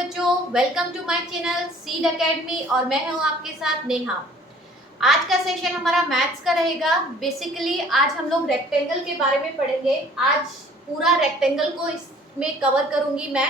बच्चों, welcome to my channel Seed Academy और मैं हूं आपके साथ नेहा। आज का सेशन हमारा मैथ्स का रहेगा। बेसिकली आज हम लोग रेक्टेंगल के बारे में पढ़ेंगे। आज पूरा रेक्टेंगल को इसमें कवर करूंगी मैं।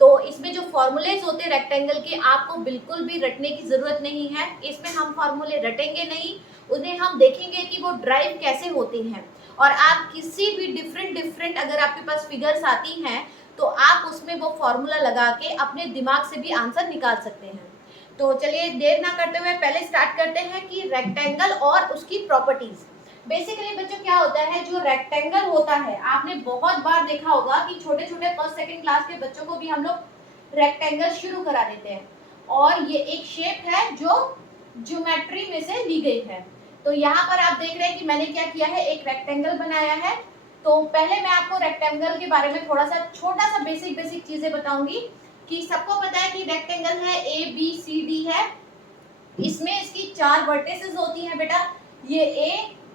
तो इसमें जो फॉर्मूलेज होते हैं रेक्टेंगल के, आपको बिल्कुल भी रटने की जरूरत नहीं है। इसमें हम फॉर्मूले रटेंगे नहीं, उन्हें हम देखेंगे कि वो ड्राइव कैसे होते हैं। और आप किसी भी डिफरेंट अगर आपके पास फिगर्स आती हैं तो आप उसमें वो फॉर्मूला लगा के अपने दिमाग से भी आंसर निकाल सकते हैं। तो चलिए देर ना करते हुए पहले स्टार्ट करते हैं कि रेक्टेंगल और उसकी प्रॉपर्टीज। बेसिकली बच्चों क्या होता है, जो रेक्टेंगल होता है आपने बहुत बार देखा होगा कि छोटे छोटे फर्स्ट सेकंड क्लास के बच्चों को भी हम लोग रेक्टेंगल शुरू करा देते हैं। और ये एक शेप है जो ज्योमेट्री में से ली गई है। तो यहाँ पर आप देख रहे हैं कि मैंने क्या किया है, एक रेक्टेंगल बनाया है। तो पहले मैं आपको रेक्टेंगल के बारे में थोड़ा सा छोटा सा बेसिक चीजें बताऊंगी कि सबको पता है कि रेक्टेंगल है ए बी सी डी है। इसमें इसकी 4 वर्टिसेस होती हैं बेटा। ये ए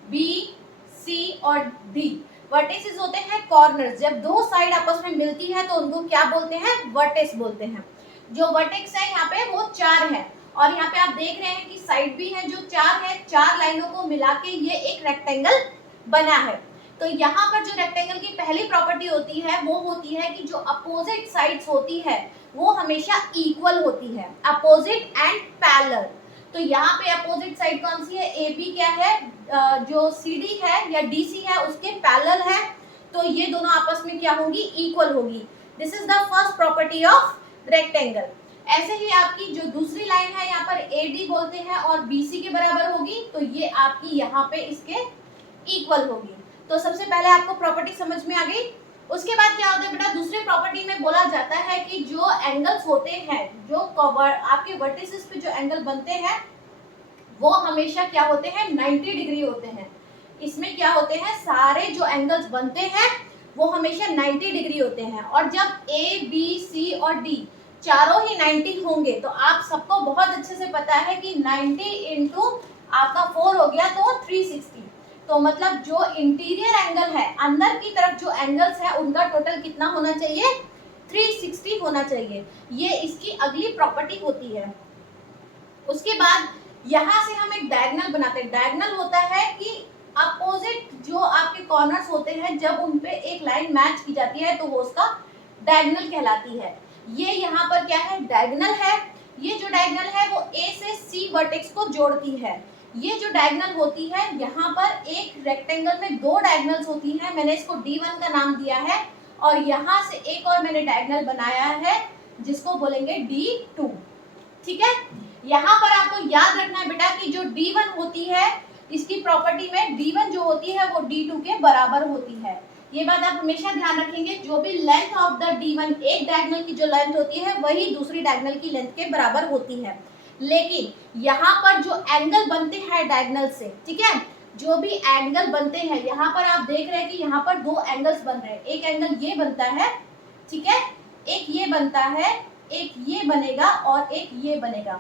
बी सी और डी वर्टिसेस होते हैं कॉर्नर्स। जब दो साइड आपस में मिलती है तो उनको क्या बोलते हैं, वर्टेक्स बोलते हैं। जो वर्टेक्स है यहाँ पे वो 4 है। और यहाँ पे आप देख रहे हैं कि साइड भी है जो 4 है। 4 लाइनों को मिला के ये एक रेक्टेंगल बना है। तो यहाँ पर जो रेक्टेंगल की पहली प्रॉपर्टी होती है वो होती है कि जो अपोजिट साइड्स होती है वो हमेशा इक्वल होती है, अपोजिट एंड पैरेलल। तो यहाँ पे अपोजिट साइड कौन सी है, ए बी क्या है, जो सी डी है या डी सी है उसके पैरेलल है। तो ये दोनों आपस में क्या होंगी, इक्वल होगी। This is the first property of rectangle. ऐसे ही आपकी जो दूसरी लाइन है यहाँ पर ए डी बोलते हैं और बी सी के बराबर होगी, तो ये आपकी यहाँ पे इसके इक्वल होगी। तो सबसे पहले आपको प्रॉपर्टी समझ में आ गई। उसके बाद क्या होता है बेटा, दूसरे प्रॉपर्टी में बोला जाता है कि जो एंगल्स होते हैं, जो आपके वर्टिसेस पे जो एंगल बनते हैं वो हमेशा क्या होते हैं, 90 डिग्री होते हैं। इसमें क्या होते हैं, सारे जो एंगल्स बनते हैं वो हमेशा 90 डिग्री होते हैं। और जब ए बी सी और डी चारों ही 90 होंगे तो आप सबको बहुत अच्छे से पता है कि 90 इंटू आपका 4 हो गया तो 360। तो मतलब जो इंटीरियर एंगल है, अंदर की तरफ जो एंगल्स है उनका टोटल कितना होना चाहिए, 360 होना चाहिए। ये इसकी अगली प्रॉपर्टी होती है। उसके बाद यहाँ से हम एक डायगोनल बनाते हैं। डायगोनल होता है कि अपोजिट जो आपके कॉर्नर्स होते हैं जब उन पे एक लाइन मैच की जाती है तो वो उसका डायगोनल कहलाती है। ये यहाँ पर क्या है, डायगोनल है। ये जो डायगोनल है वो ए से सी वर्टेक्स को जोड़ती है। ये जो डायगोनल होती है, यहाँ पर एक रेक्टेंगल में 2 डायगोनल्स होती हैं। मैंने इसको D1 का नाम दिया है और यहाँ से एक और मैंने डायगोनल बनाया है जिसको बोलेंगे D2। ठीक है, यहाँ पर आपको याद रखना है बेटा कि जो D1 होती है इसकी प्रॉपर्टी में D1 जो होती है वो D2 के बराबर होती है। ये बात आप हमेशा ध्यान रखेंगे। जो भी लेंथ ऑफ द D1, एक डायगोनल की जो लेंथ होती है वही दूसरी डायगोनल की लेंथ के बराबर होती है। लेकिन यहाँ पर जो एंगल बनते हैं डायगोनल से, ठीक है, जो भी एंगल बनते हैं यहाँ पर आप देख रहे हैं कि यहाँ पर 2 एंगल्स बन रहे हैं। एक एंगल ये बनता है, ठीक है, एक ये बनता है, एक ये बनेगा और एक ये बनेगा।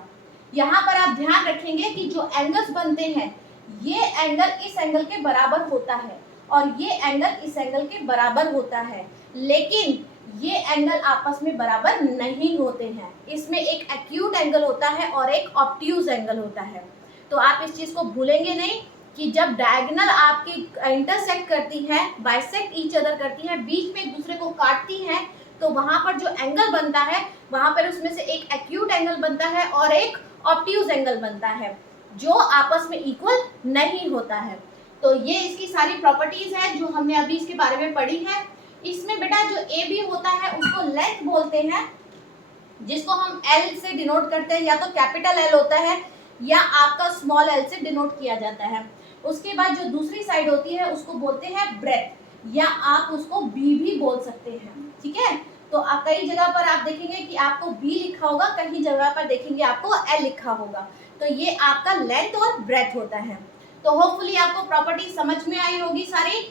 यहाँ पर आप ध्यान रखेंगे कि जो एंगल्स बनते हैं ये एंगल इस एंगल के बराबर होता है और ये एंगल इस एंगल के बराबर होता है। लेकिन ये एंगल आपस में बराबर नहीं होते हैं। इसमें एक एक्यूट एंगल होता है और एक ऑब्ट्यूज एंगल होता है। तो आप इस चीज को भूलेंगे नहीं कि जब डायगोनल आपकी इंटरसेक्ट करती है, बाइसेक्ट ईच अदर करती है, बीच में एक दूसरे को काटती है, तो वहां पर जो एंगल बनता है वहां पर उसमें से एक एक्यूट एंगल बनता है और एक ऑब्ट्यूज एंगल बनता है जो आपस में इक्वल नहीं होता है। तो ये इसकी सारी प्रॉपर्टीज है जो हमने अभी इसके बारे में पढ़ी है। इसमें बेटा जो ए बी होता है उसको लेंथ बोलते हैं, जिसको हम एल से डिनोट करते हैं, या तो कैपिटल एल होता है या आपका स्मॉल एल से डिनोट किया जाता है। उसके बाद जो दूसरी साइड होती है उसको बोलते हैं ब्रेथ, या आप उसको बी भी बोल सकते हैं। ठीक है, तो कई जगह पर आप देखेंगे कि आपको बी लिखा होगा, कहीं जगह पर देखेंगे आपको एल लिखा होगा। तो ये आपका लेंथ और ब्रेथ होता है। तो होपफुली आपको प्रॉपर्टी समझ में आई होगी। सारी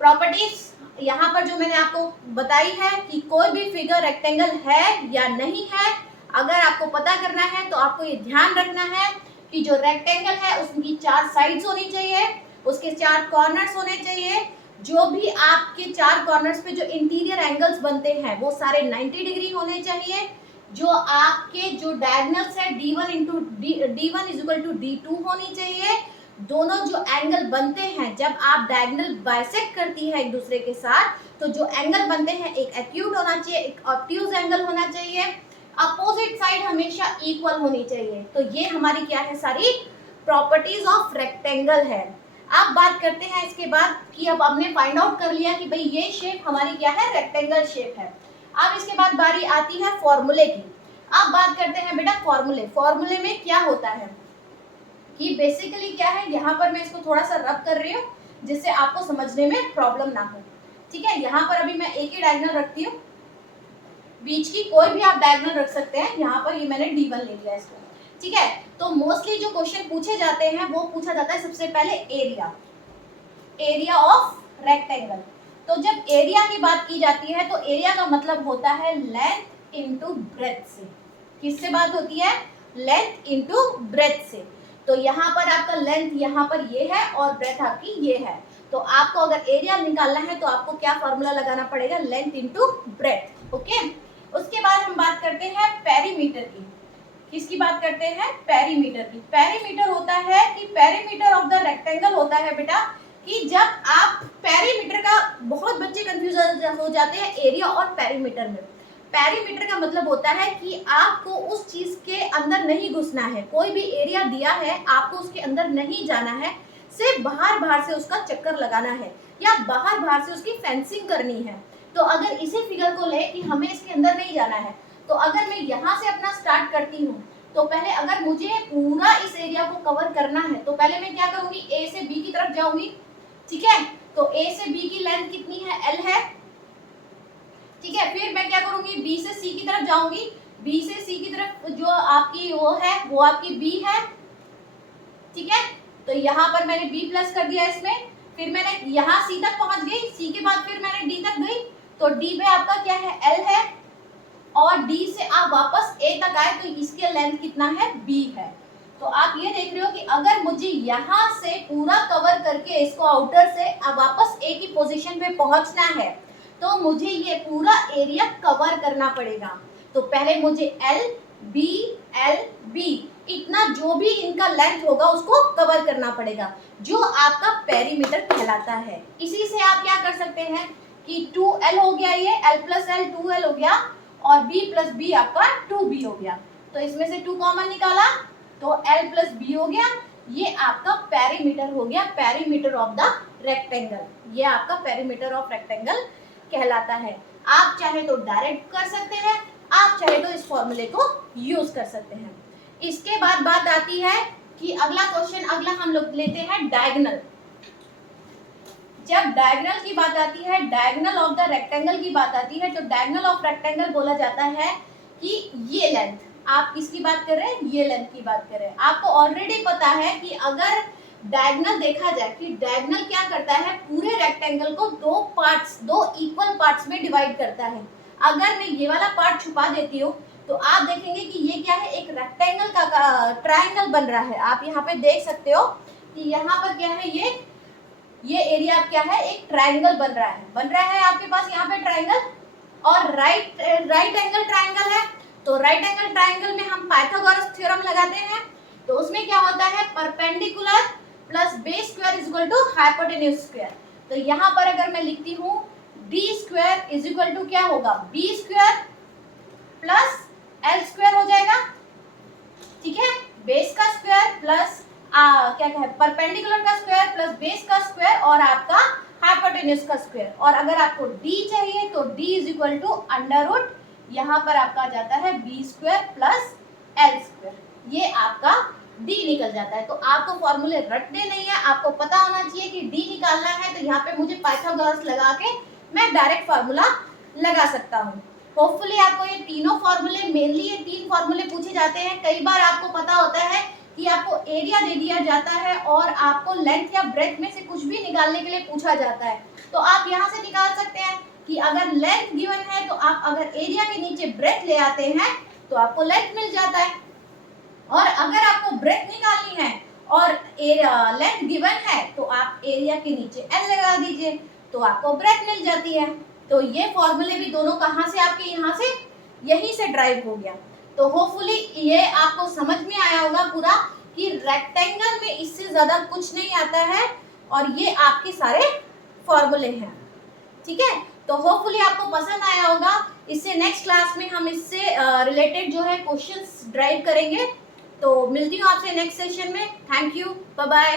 प्रॉपर्टीज यहाँ पर जो मैंने आपको बताई है कि कोई भी फिगर रेक्टेंगल है या नहीं है, अगर आपको पता करना है तो आपको ये ध्यान रखना है कि जो रेक्टेंगल है उसकी 4 साइड्स होनी चाहिए, उसके 4 कॉर्नर्स होने चाहिए। जो भी आपके 4 कॉर्नर्स पे जो इंटीरियर एंगल्स बनते हैं वो सारे 90 डिग्री होने चाहिए। जो आपके जो डायगनल्स है D1 into D1 is equal to D2 होनी चाहिए। दोनों जो एंगल बनते हैं जब आप डायगनल बाइसेक्ट करती है एक दूसरे के साथ, तो जो एंगल बनते हैं एक एक्यूट होना चाहिए, एक ऑब्ट्यूज एंगल होना चाहिए, अपोजिट साइड हमेशा इक्वल होनी चाहिए। तो ये हमारी क्या है, सारी प्रॉपर्टीज ऑफ रेक्टेंगल है। अब बात करते हैं इसके बाद कि अब हमने फाइंड आउट कर लिया कि भाई ये शेप हमारी क्या है, रेक्टेंगल शेप है। अब इसके बाद बारी आती है फॉर्मूले की। अब बात करते हैं बेटा फॉर्मूले। फॉर्मूले में क्या होता है कि बेसिकली क्या है, यहाँ पर मैं इसको थोड़ा सा रब कर रही हूँ जिससे आपको समझने में प्रॉब्लम ना हो। ठीक है, यहाँ पर अभी मैं एक ही डायगोनल रखती हूँ, बीच की कोई भी आप डायगोनल रख सकते हैं। यहाँ पर ये मैंने D1 ले लिया इसको। ठीक है, तो मोस्टली जो क्वेश्चन पूछे जाते हैं वो पूछा जाता है सबसे पहले एरिया ऑफ रेक्टेंगल। तो जब एरिया की बात की जाती है तो एरिया का मतलब होता है लेंथ इनटू ब्रेथ से। किससे बात होती है, लेंथ इनटू ब्रेथ से। तो यहाँ पर आपका लेंथ यहाँ पर ये है और ब्रेथ आपकी ये है। तो आपको अगर एरिया निकालना है तो आपको क्या फॉर्मूला लगाना पड़ेगा, लेंथ इनटू ब्रेथ। ओके, उसके बाद हम बात करते हैं पेरीमीटर की। किसकी बात करते हैं, पेरीमीटर की। पेरीमीटर होता है कि पेरीमीटर ऑफ द रेक्टेंगल होता है बेटा कि जब आप पेरीमीटर का, बहुत बच्चे कंफ्यूज हो जाते हैं एरिया और पेरीमीटर में। पेरीमीटर का मतलब होता है कि आपको उस चीज के अंदर नहीं घुसना है, कोई भी एरिया दिया है आपको उसके अंदर नहीं जाना है, सिर्फ बाहर से उसका चक्कर लगाना है या बाहर से उसकी फेंसिंग करनी है। तो अगर इसी फिगर को ले कि हमें इसके अंदर नहीं जाना है, तो अगर मैं यहाँ से अपना स्टार्ट करती हूँ तो पहले अगर मुझे पूरा इस एरिया को कवर करना है तो पहले मैं क्या करूंगी, A से B की तरफ जाऊंगी। ठीक है, तो A से B की लेंथ कितनी है, L है। ठीक है, फिर मैं क्या करूंगी, B से C की तरफ जाऊंगी। B से C की तरफ जो आपकी वो है वो आपकी B है। ठीक है, तो यहाँ पर मैंने B प्लस कर दिया इसमें। फिर मैंने यहाँ C तक पहुंच गई, C के बाद फिर मैंने D तक गई, तो D पे आपका क्या है, L है। और D से आप वापस A तक आए तो इसके लेंथ कितना है, B है। तो आप ये देख रहे हो कि अगर मुझे यहाँ से पूरा कवर करके इसको आउटर से अब वापस A की पोजीशन पे पहुंचना है तो मुझे ये पूरा एरिया कवर करना पड़ेगा। तो पहले मुझे L B इतना जो भी इनका लेंथ होगा उसको कवर करना पड़ेगा, जो आपका पेरीमीटर कहलाता है। इसी से आप क्या कर सकते हैं कि 2L हो गया, ये L प्लस L 2L हो गया, और B प्लस B आपका 2B हो गया। तो इसमें से 2 कॉमन निकाला तो L प्लस B हो गया। ये आपका पेरीमीटर हो गया, पेरीमीटर ऑफ द रेक्टेंगल। ये आपका पेरीमीटर ऑफ रेक्टेंगल कहलाता है। आप चाहे तो डायरेक्ट कर सकते हैं, आप चाहे तो इस फॉर्मूले को यूज कर सकते हैं। इसके बाद बात आती है कि अगला क्वेश्चन, अगला हम लोग लेते हैं डायगोनल। जब डायगोनल की बात आती है, डायगोनल ऑफ द रेक्टेंगल की बात आती है, तो डायगोनल ऑफ रेक्टेंगल बोला जाता है कि ये लेंथ, आप किसकी बात कर रहे हैं, ये लेंथ की बात कर रहे हैं। आपको ऑलरेडी पता है कि अगर डायगोनल देखा जाए कि डायगोनल क्या करता है, पूरे रेक्टेंगल को दो इक्वल पार्ट्स में डिवाइड करता है। अगर मैं ये वाला पार्ट छुपा देती हूँ तो आप देखेंगे कि ये क्या है, एक रेक्टेंगल का ट्रायंगल बन रहा है। आप यहाँ पे देख सकते हो कि यहाँ पर क्या है, ये एरिया क्या है, एक ट्रायंगल बन रहा है आपके पास यहाँ पे ट्रायंगल, और राइट एंगल ट्रायंगल है। तो राइट एंगल ट्रायंगल में हम पाइथागोरस थ्योरम लगाते हैं। तो उसमें क्या होता है, perpendicular plus base square is equal to hypotenuse square. तो यहाँ पर अगर मैं लिखती हूँ D square is equal to क्या होगा, B square plus L square हो जाएगा। ठीक है, बेस का स्क्वायर प्लस क्या है, परपेंडिकुलर का स्क्वायर प्लस बेस का स्क्वायर और आपका हाइपोटेन्यूज का स्क्वायर। और अगर आपको d चाहिए तो d is equal to under root, यहाँ पर आपका आ जाता है B square plus L square. ये आपका d निकल जाता है। तो आपको फॉर्मूले रटने नहीं है, आपको पता होना चाहिए कि d निकालना है तो यहाँ पे मुझे पाइथागोरस लगा के मैं डायरेक्ट फार्मूला लगा सकता हूँ। होपफुली आपको ये तीनों फॉर्मूले, मेनली ये 3 फॉर्मूले पूछे जाते हैं। कई बार आपको पता होता है कि आपको एरिया दे दिया जाता है और आपको लेंथ या ब्रेथ में से कुछ भी निकालने के लिए पूछा जाता है। तो आप यहाँ से निकाल सकते हैं कि अगर लेंथ गिवन है तो आप अगर एरिया के नीचे ब्रेथ ले आते हैं तो आपको लेंथ मिल जाता है, और अगर आपको ब्रेथ निकालनी है और लेंथ गिवन है तो आप एरिया के नीचे एल लगा दीजिए तो आपको ब्रेथ मिल जाती है। तो ये फॉर्मूले भी दोनों कहाँ से आपके यहाँ से यहीं से ड्राइव हो गया। तो होपफुली ये आपको समझ में आया होगा पूरा कि रेक्टेंगल में इससे ज्यादा कुछ नहीं आता है और ये आपके सारे फॉर्मूले हैं। ठीक है, तो होपफुली आपको पसंद आया होगा। इससे नेक्स्ट क्लास में हम इससे रिलेटेड जो है क्वेश्चंस ड्राइव करेंगे। तो मिलती हूँ आपसे नेक्स्ट सेशन में। Thank you, bye bye.